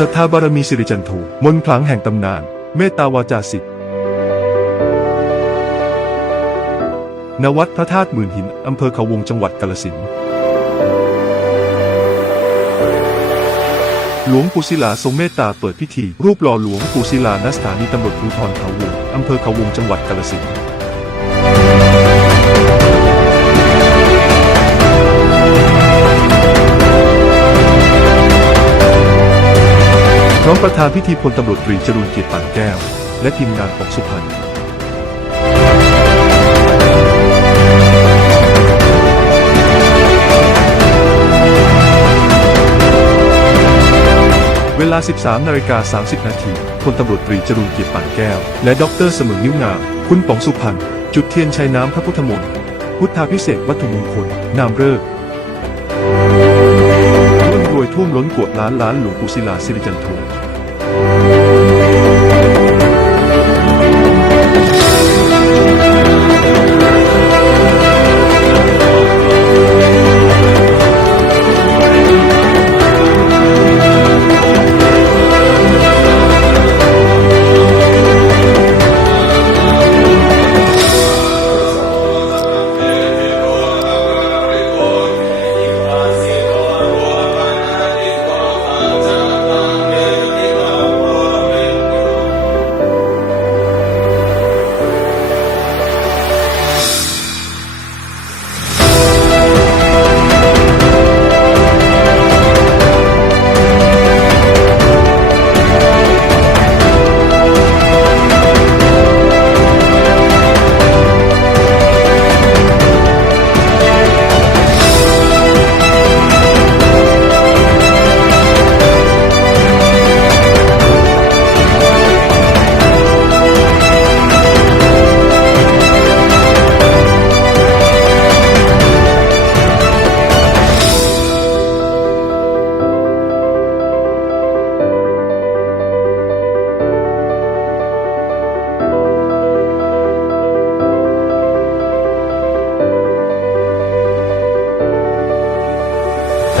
ศรัทธาบารมีสิริจันโทมนต์ขลังแห่งตำนาน เมตตาวาจาสิทธิ์ณวัดพระธาตุหมื่นหิน อำเภอเขาวงจังหวัดกาฬสินหลวงปู่ศิลาทรงเมตตาเปิดพิธี รูปหล่อหลวงปู่ศิลาณสถานีตำรวจภูธรเขาวง อำเภอเขาวงจังหวัดกาฬสิน ร้อมประธานพิธีพลตำรวจตรีจรูนเกียรติปานแก้ว และทีมงานของสุพรรณเวลา 13นาฬิกา30 นาทีพลตำรวจตรีจรูนเกียรติปานแก้ว และดรเสมอนิ้วงาม คุณป๋องสุพรรณ จุดเทียนชัยน้ำพระพุทธมนต์ พุทธาพิเศษวัตถุมงคล นามเลิกษ์ร่วมรวย ท่วมล้นกวดล้านล้านหลวงปู่ศิลาสิริจันโท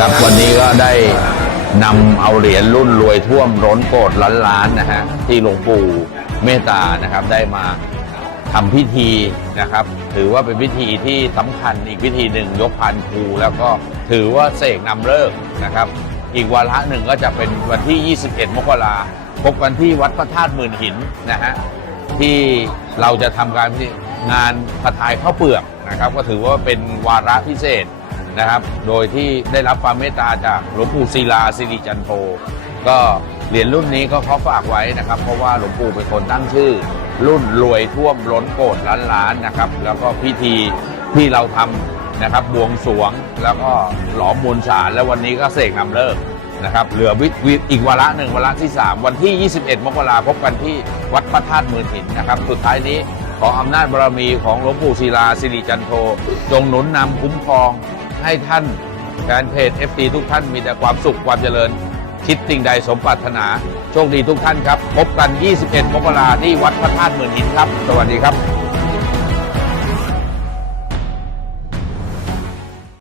ครับวันนี้ก็ได้นำเอาเหรียญรุ่นรวยท่วมร้นโกรธล้านล้านนะฮะที่หลวงปู่เมตตานะครับได้มาทำพิธีนะครับ ถือว่าเป็นพิธีที่สำคัญอีกพิธีหนึ่งยกพันครู แล้วก็ถือว่าเสกนำเลิกนะครับ อีกวาระหนึ่งก็จะเป็นวันที่ 21 มกราพบกันที่วัดพระธาตุหมื่นหินนะฮะที่เราจะทำการงานผะทายข้าวเปลือกนะครับ ก็ถือว่าเป็นวาระพิเศษ นะครับ โดยที่ได้รับความเมตตาจากหลวงปู่ศิลาสิริจันโทก็เหรียญรุ่นนี้ก็ขอฝากไว้นะครับ เพราะว่าหลวงปู่เป็นคนตั้งชื่อ รุ่นรวยท่วมล้นโกดล้านล้านนะครับ แล้วก็พิธีที่เราทำนะครับบวงสรวงแล้วก็หลอมมวลสารแล้ววันนี้ก็เสกนำเลิกนะครับเหลือวิวิอีกวาระหนึ่งวาระที่ 3 วันที่ 21 มกราพบกันที่วัดพระธาตุมื่นหินนะครับ สุดท้ายนี้ขออำนาจบารมีของหลวงปู่ศิลาสิริจันโท จงหนุนนำคุ้มครอง ให้ท่านแฟนเพจ FT ทุกท่านมีแต่ความสุขความเจริญ คิดสิ่งใดสมปรารถนา โชคดีทุกท่านครับ พบกัน 21มกราที่วัดพระธาตุหมื่นหินครับ สวัสดีครับ